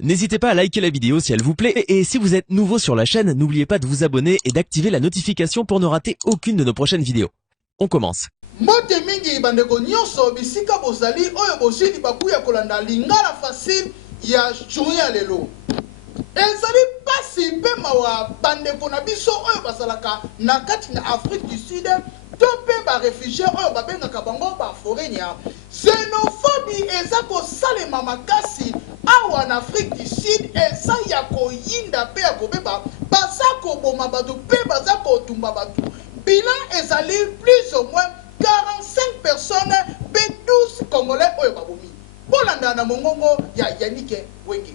N'hésitez pas à liker la vidéo si elle vous plaît et si vous êtes nouveau sur la chaîne, n'oubliez pas de vous abonner et d'activer la notification pour ne rater aucune de nos prochaines vidéos. On commence. Mote mingi bandeko nyonso bisika bozali oyo bozili bakuya kolanda lingala facile ya journée ya lelo. Ezali pasi pe mawa bandeko na biso oyo basalaka na kati na Afrique du Sud to pe ba réfugiés oyo babengaka bango ba foreigner. Xénophobie eza ko salema makasi awa na Afrique du Sud eza ya koyinda pe ya kobeba baza koboma bato pe baza kotumba bato. Bilan ezali plus ou moins 45 personnes, 12 Congolais oyo babomi. Bolanda na mongongo ya Yannick Wenge.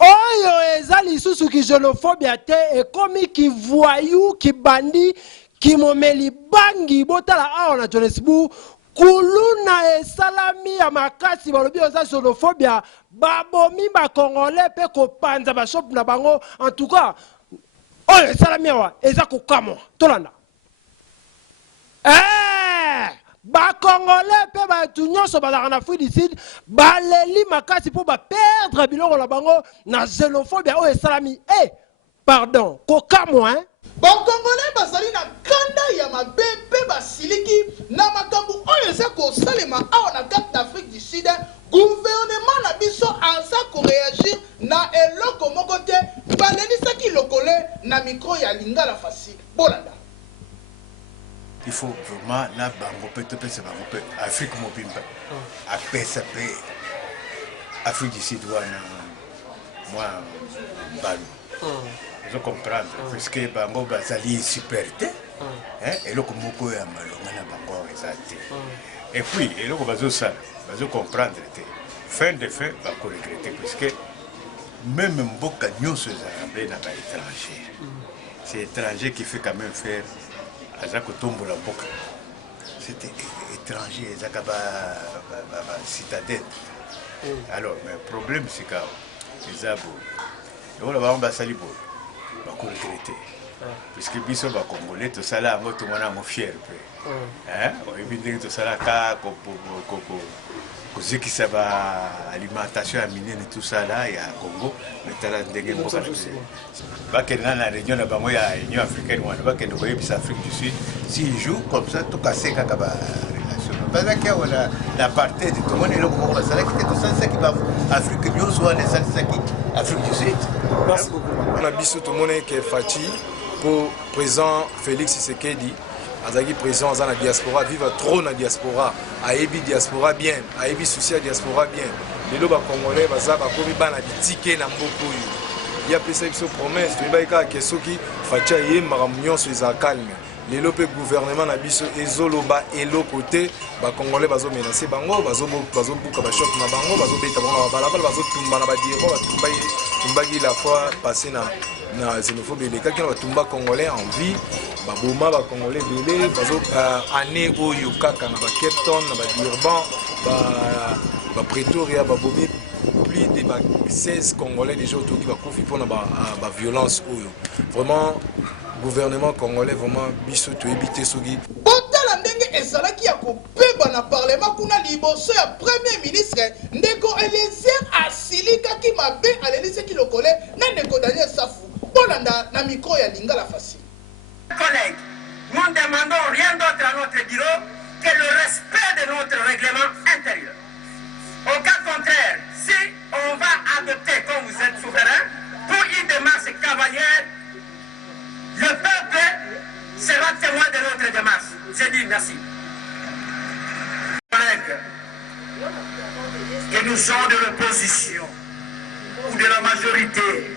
Oyo ezali susu ki xénophobie te e komi ki voyou ki bandi ki momeli bangi botala awa na Johannesburg kuluna esalami ya makasi balobi oza xénophobie babomi ba Congolais pe ko panza ba shop na bango en tout cas oyo esalami awa eza kokamwa tolanda. Ba Congolais pe ba tout nyonso bazaka na Afrique du Sud baleli makasi po ba perdre biloko na bango na xénophobie oyo esalami pardon kokamwa Ba Congolais bazali na kanda ya mabe pe basiliki na makambu oyo eza kosalema awa na kati d'Afrique du Sud. Gouvernement na biso aza ko réagir na eloko moko te balelisaki lokole na micro ya lingala facile bolanda. Il faut vraiment la bango peut Afrique mobile à PSP Afrique du Sud moi balu je comprends parce que bango bazali superté et le komoko ya malonga na bango exact et puis et le bazo ça bazo comprendre fin de fin ba ko regretter parce que même mboka nyonso za na ba étranger c'est étranger qui fait quand même faire Azakotombo la boca. C'était étranger, Zakaba citadelle. Alors, mais le problème c'est que les abos, on va en basalibo, on va regretter. Parce que biso va congolais, tout ça là, tout le monde est fier. Hein? On évite tout ça là, cause qui ça va alimentation à miner et tout ça là, il y a Congo, mais tu as des gens qui dans la région là-bas, il y a l'Union africaine, il y a l'Afrique du Sud. S'ils jouent comme ça, tout cassé quand il y a relation. Parce qu'il y a la partie de tout le monde et le Congo, c'est là qui est tout ça, c'est qui va Afrique du Sud, c'est qui Afrique du Sud. Merci beaucoup. On a vu tout le monde qui est fatigué pour président Félix Tshisekedi. Azaki président dans la diaspora, vivre trop dans la diaspora, aébi diaspora bien, aébi souci à diaspora bien. Les lois congolais, baza bakomi bana bitike na mboko yo. Il y a plus de promesses, tu vas y que ceux qui fatia yemba munyon sur les calme. Les lois gouvernement na biso ezoloba et l'autre côté, ba congolais bazo menacer bango, bazo buka ba shop na bango, bazo beta bango ba balabala, bazo tumba na ba diro, ba tumba la fois passé na xénophobie les cas qui ont tumba congolais en vie. Baboma ba congolais belé bazo année oyo kaka na ba Cape Town na ba Durban ba Pretoria ba bomi plus de 16 congolais déjà autour qui va confier pour na ba violence oyo vraiment gouvernement congolais vraiment biso to éviter sogi Botala ndenge ezalaki ya kopeba na parlement kuna liboso ya premier ministre ndeko Eliezer asilikaki mabe alelisaki lokole na ndeko Daniel Safu bolanda na micro ya lingala facile. Collègues, nous ne demandons rien d'autre à notre bureau que le respect de notre règlement intérieur. Au cas contraire, si on va adopter, comme vous êtes souverain, pour une démarche cavalière, le peuple sera témoin de notre démarche. Je dis merci. Collègues, que nous sommes de l'opposition ou de la majorité,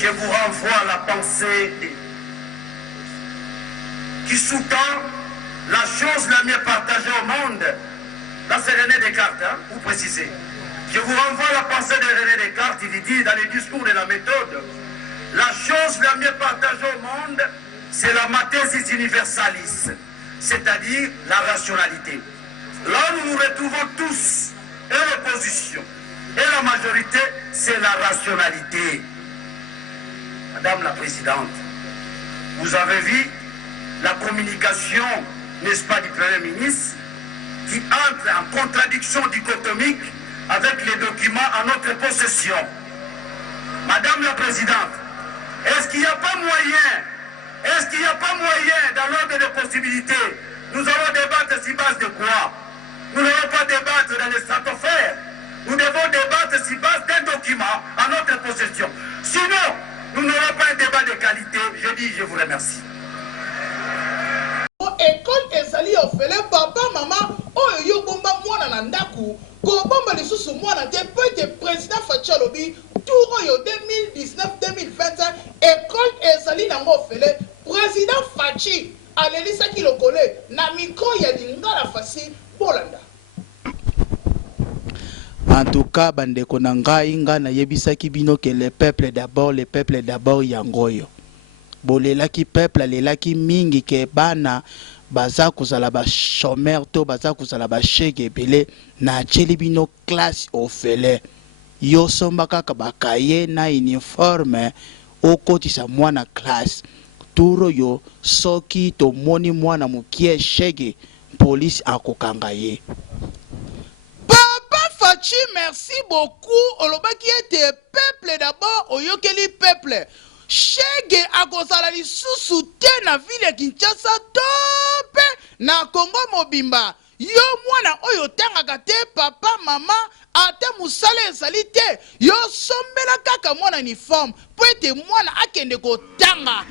je vous renvoie la pensée qui sous-tend la chose la mieux partagée au monde. Là, c'est René Descartes, vous précisez. Je vous renvoie la pensée de René Descartes, il dit dans les discours de la méthode, la chose la mieux partagée au monde, c'est la mathesis universalis, c'est-à-dire la rationalité. Là, nous nous retrouvons tous, et l'opposition, et la majorité, c'est la rationalité. Madame la Présidente, vous avez vu la communication, n'est-ce pas, du Premier ministre, qui entre en contradiction dichotomique avec les documents en notre possession. Madame la Présidente, est-ce qu'il n'y a pas moyen, dans l'ordre des possibilités, nous allons débattre sur base de quoi? Nous n'allons pas débattre dans les stratosphères. Nous devons débattre sur base d'un document en notre possession. Sinon, nous n'aurons pas un débat de qualité. Je dis, je vous remercie. École ezali ofele papa mama oyo yo bomba mwana na ndaku ko bomba lisusu mwana te peut président Fachi alobi tour oyo 2019-2020 école ezali nango ofele président Fachi alelisaki lokole na micro ya Lingala Facile bolanda. En tout cas, bandeko na ngai nga na yebisaki bino que le peuple d'abord yangoyo. Bolelaki peuple alelaki mingi ke bana baza kozala ba chômeur to baza kozala ba chèque ebele na cheli bino classe ofele. Yo somba kaka bakaye na uniforme okotisa mwana classe. Turo yo soki to moni mwana mukie chèque police akokanga ye. Fachi, merci beaucoup. Olobaki était peuple d'abord, oyokeli peuple. Chege akozala lisusu te na ville Kinshasa tope na Congo mobimba. Yo mwana oyo tangaka te papa mama ate musale ezali te. Yo sombela kaka mwana uniforme po ete mwana akende kotanga.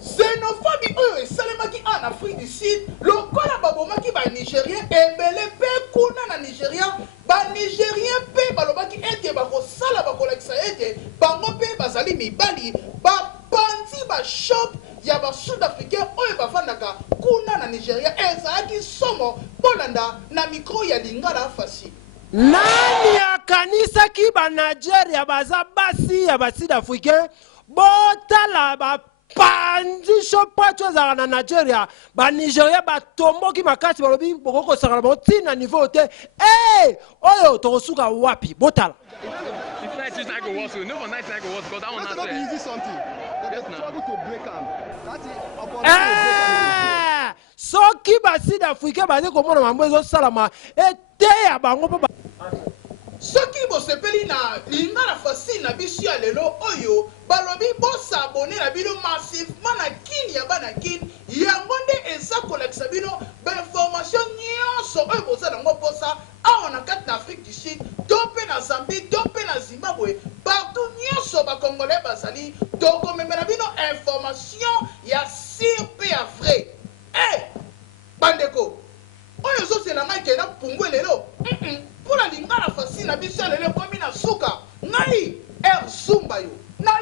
Xénophobie oyo esalemaki en Afrique du Sud lokola babomaki ba Nigérien ebele pe kuna na Nigeria ba Nigérien pe balobaki ete bakosala bakolakisa ete bango pe bazali mibali bapandi ba shop ya ba Sud-Africain oyo bafandaka kuna na Nigeria ezalaki somo bolanda na micro ya Lingala Facile. Nani akanisaki ba Nigeria baza basi ya ba Sud-Africain botala ba pandi chopacho za na Nigeria ba Nigeria ba tomboki makasi balobi bokoko sakala ba tina niveau te oyo tokosuka wapi botala If night is not go work, so no one night not go work because that one not easy something. They struggle to break them. That's it. soki ba Sud-Africain ba ze komona mambo ezo salama ete ya bango pa Soki bosepeli na Lingala Facile na bisu ya lelo oyo balobi bosa abonné na bino massivement na kini ya bana kini yango nde eza kolakisa bino ba information nyonso oyo boza nango posa awa na kati na Afrique du Sud to pe na Zambie to pe na Zimbabwe partout nyonso ba Congolais bazali tokomemela bino information ya sur pe ya vrai bandeko oyo zosela ngai kena pungwe lelo pour la Lingala Facile na biso lelo komi na suka ngai Zumba yo na